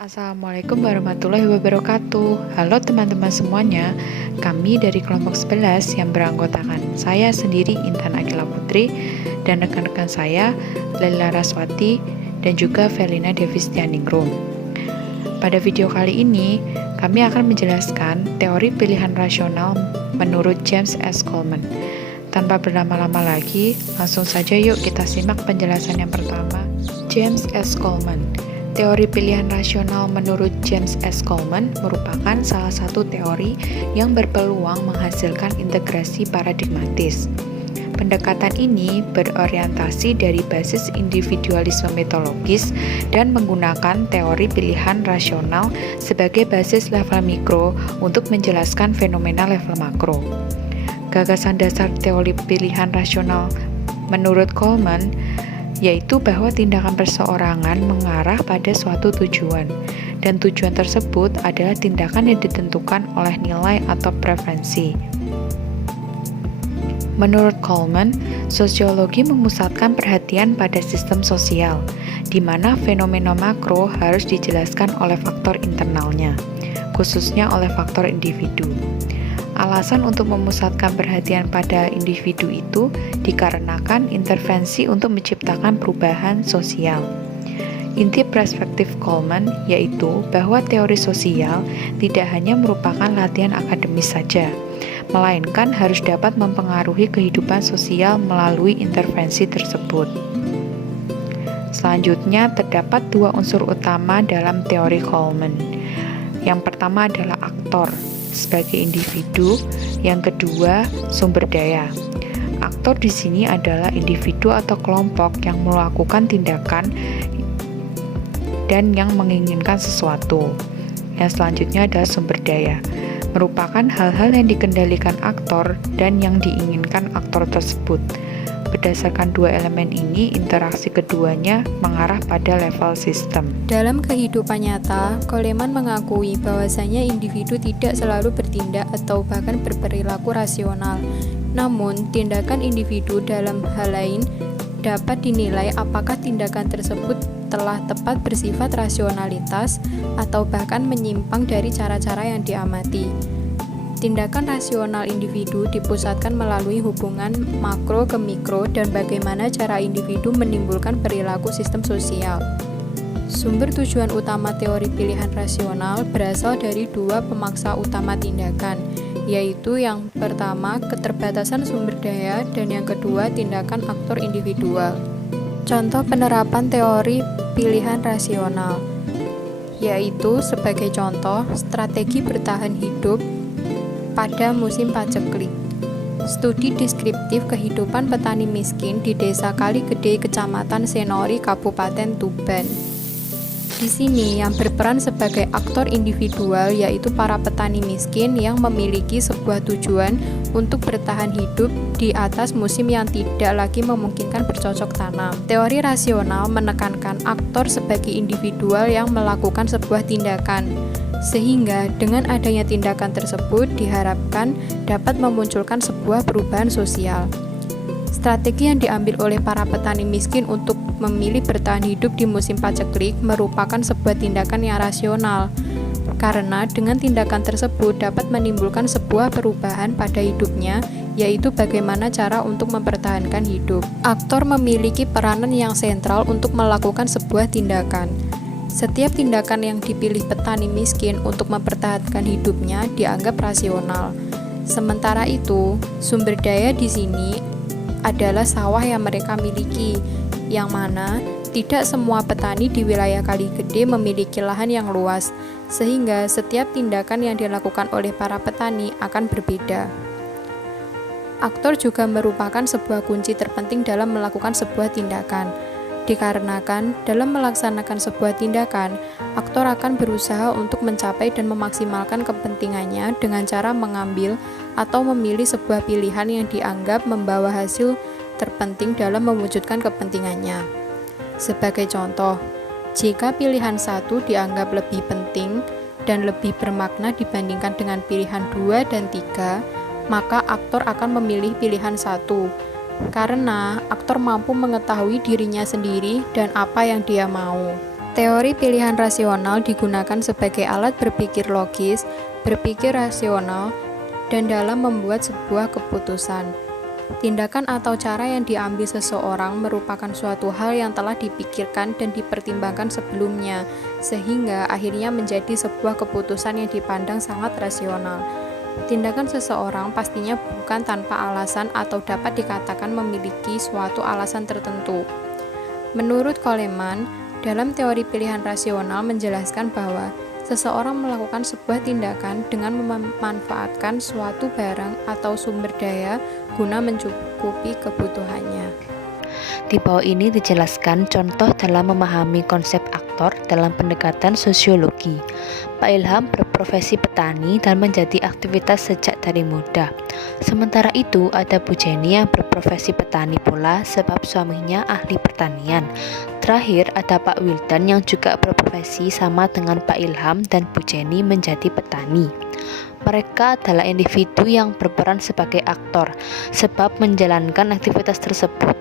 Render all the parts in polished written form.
Assalamualaikum warahmatullahi wabarakatuh. Halo teman-teman semuanya. Kami dari kelompok 11 yang beranggotakan saya sendiri Intan Akila Putri dan rekan-rekan saya Laila Raswati dan juga Felina Devistianingrum. Pada video kali ini, kami akan menjelaskan teori pilihan rasional menurut James S. Coleman. Tanpa berlama-lama lagi, langsung saja yuk kita simak penjelasan yang pertama. James S. Coleman. Teori pilihan rasional menurut James S. Coleman merupakan salah satu teori yang berpeluang menghasilkan integrasi paradigmatis. Pendekatan ini berorientasi dari basis individualisme metodologis dan menggunakan teori pilihan rasional sebagai basis level mikro untuk menjelaskan fenomena level makro. Gagasan dasar teori pilihan rasional menurut Coleman yaitu bahwa tindakan perseorangan mengarah pada suatu tujuan, dan tujuan tersebut adalah tindakan yang ditentukan oleh nilai atau preferensi. Menurut Coleman, sosiologi memusatkan perhatian pada sistem sosial, di mana fenomena makro harus dijelaskan oleh faktor internalnya, khususnya oleh faktor individu. Alasan untuk memusatkan perhatian pada individu itu dikarenakan intervensi untuk menciptakan perubahan sosial. Inti perspektif Coleman yaitu bahwa teori sosial tidak hanya merupakan latihan akademis saja, melainkan harus dapat mempengaruhi kehidupan sosial melalui intervensi tersebut. Selanjutnya, terdapat dua unsur utama dalam teori Coleman. Yang pertama adalah aktor sebagai individu, yang kedua sumber daya. Aktor di sini adalah individu atau kelompok yang melakukan tindakan dan yang menginginkan sesuatu. Yang selanjutnya adalah sumber daya, merupakan hal-hal yang dikendalikan aktor dan yang diinginkan aktor tersebut. Berdasarkan dua elemen ini, interaksi keduanya mengarah pada level sistem. Dalam kehidupan nyata, Coleman mengakui bahwasanya individu tidak selalu bertindak atau bahkan berperilaku rasional. Namun, tindakan individu dalam hal lain dapat dinilai apakah tindakan tersebut telah tepat bersifat rasionalitas atau bahkan menyimpang dari cara-cara yang diamati. Tindakan rasional individu dipusatkan melalui hubungan makro ke mikro dan bagaimana cara individu menimbulkan perilaku sistem sosial. Sumber tujuan utama teori pilihan rasional berasal dari dua pemaksa utama tindakan, yaitu yang pertama keterbatasan sumber daya dan yang kedua tindakan aktor individual. Contoh penerapan teori pilihan rasional, yaitu sebagai contoh strategi bertahan hidup pada musim paceklik. Studi deskriptif kehidupan petani miskin di Desa Kaligede, Kecamatan Senori, Kabupaten Tuban. Di sini yang berperan sebagai aktor individual yaitu para petani miskin yang memiliki sebuah tujuan untuk bertahan hidup di atas musim yang tidak lagi memungkinkan bercocok tanam. Teori rasional menekankan aktor sebagai individual yang melakukan sebuah tindakan, sehingga dengan adanya tindakan tersebut diharapkan dapat memunculkan sebuah perubahan sosial. Strategi yang diambil oleh para petani miskin untuk memilih bertahan hidup di musim paceklik merupakan sebuah tindakan yang rasional, karena dengan tindakan tersebut dapat menimbulkan sebuah perubahan pada hidupnya, yaitu bagaimana cara untuk mempertahankan hidup. Aktor memiliki peranan yang sentral untuk melakukan sebuah tindakan. Setiap tindakan yang dipilih petani miskin untuk mempertahankan hidupnya dianggap rasional. Sementara itu, sumber daya di sini adalah sawah yang mereka miliki, yang mana tidak semua petani di wilayah Kaligede memiliki lahan yang luas, sehingga setiap tindakan yang dilakukan oleh para petani akan berbeda. Aktor juga merupakan sebuah kunci terpenting dalam melakukan sebuah tindakan. Dikarenakan dalam melaksanakan sebuah tindakan, aktor akan berusaha untuk mencapai dan memaksimalkan kepentingannya dengan cara mengambil atau memilih sebuah pilihan yang dianggap membawa hasil terpenting dalam mewujudkan kepentingannya. Sebagai contoh, jika pilihan 1 dianggap lebih penting dan lebih bermakna dibandingkan dengan pilihan 2 dan 3, maka aktor akan memilih pilihan 1. Karena aktor mampu mengetahui dirinya sendiri dan apa yang dia mau. Teori pilihan rasional digunakan sebagai alat berpikir logis, berpikir rasional, dan dalam membuat sebuah keputusan. Tindakan atau cara yang diambil seseorang merupakan suatu hal yang telah dipikirkan dan dipertimbangkan sebelumnya, sehingga akhirnya menjadi sebuah keputusan yang dipandang sangat rasional. Tindakan seseorang pastinya bukan tanpa alasan atau dapat dikatakan memiliki suatu alasan tertentu. Menurut Coleman, dalam teori pilihan rasional menjelaskan bahwa seseorang melakukan sebuah tindakan dengan memanfaatkan suatu barang atau sumber daya guna mencukupi kebutuhannya. Di bawah ini dijelaskan contoh dalam memahami konsep aktor dalam pendekatan sosiologi. Pak Ilham berprofesi petani dan menjadi aktivitas sejak dari muda. Sementara itu ada Bu Jenny yang berprofesi petani pula sebab suaminya ahli pertanian. Terakhir ada Pak Wildan yang juga berprofesi sama dengan Pak Ilham dan Bu Jenny menjadi petani. Mereka adalah individu yang berperan sebagai aktor sebab menjalankan aktivitas tersebut.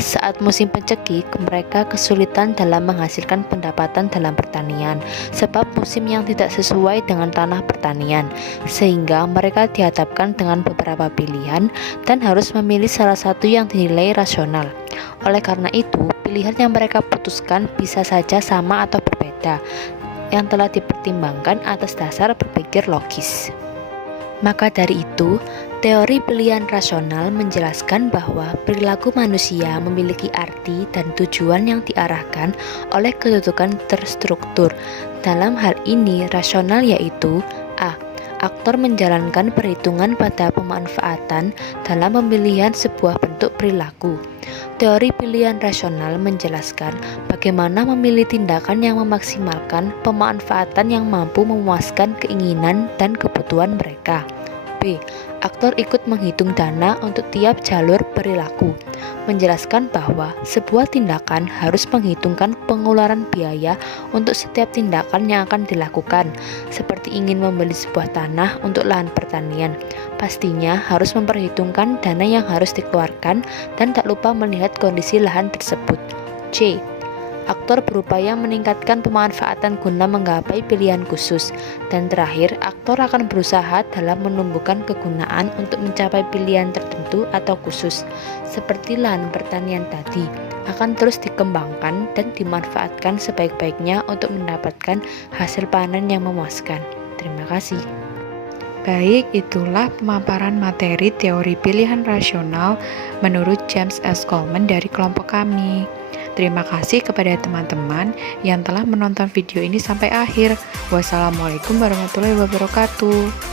Saat musim pencekik, mereka kesulitan dalam menghasilkan pendapatan dalam pertanian sebab musim yang tidak sesuai dengan tanah pertanian, sehingga mereka dihadapkan dengan beberapa pilihan dan harus memilih salah satu yang dinilai rasional. Oleh karena itu, pilihan yang mereka putuskan bisa saja sama atau berbeda, yang telah dipertimbangkan atas dasar berpikir logis. Maka dari itu, teori pilihan rasional menjelaskan bahwa perilaku manusia memiliki arti dan tujuan yang diarahkan oleh kedudukan terstruktur. Dalam hal ini, rasional yaitu A. Aktor menjalankan perhitungan pada pemanfaatan dalam pemilihan sebuah bentuk perilaku. Teori pilihan rasional menjelaskan bagaimana memilih tindakan yang memaksimalkan pemanfaatan yang mampu memuaskan keinginan dan kebutuhan mereka. B. Aktor ikut menghitung dana untuk tiap jalur perilaku, menjelaskan bahwa sebuah tindakan harus menghitungkan pengeluaran biaya untuk setiap tindakan yang akan dilakukan, seperti ingin membeli sebuah tanah untuk lahan pertanian. Pastinya harus memperhitungkan dana yang harus dikeluarkan dan tak lupa melihat kondisi lahan tersebut. C. Aktor berupaya meningkatkan pemanfaatan guna menggapai pilihan khusus. Dan terakhir, aktor akan berusaha dalam menumbuhkan kegunaan untuk mencapai pilihan tertentu atau khusus. Seperti lahan pertanian tadi, akan terus dikembangkan dan dimanfaatkan sebaik-baiknya untuk mendapatkan hasil panen yang memuaskan. Terima kasih. Baik, itulah pemaparan materi teori pilihan rasional menurut James S. Coleman dari kelompok kami. Terima kasih kepada teman-teman yang telah menonton video ini sampai akhir. Wassalamualaikum warahmatullahi wabarakatuh.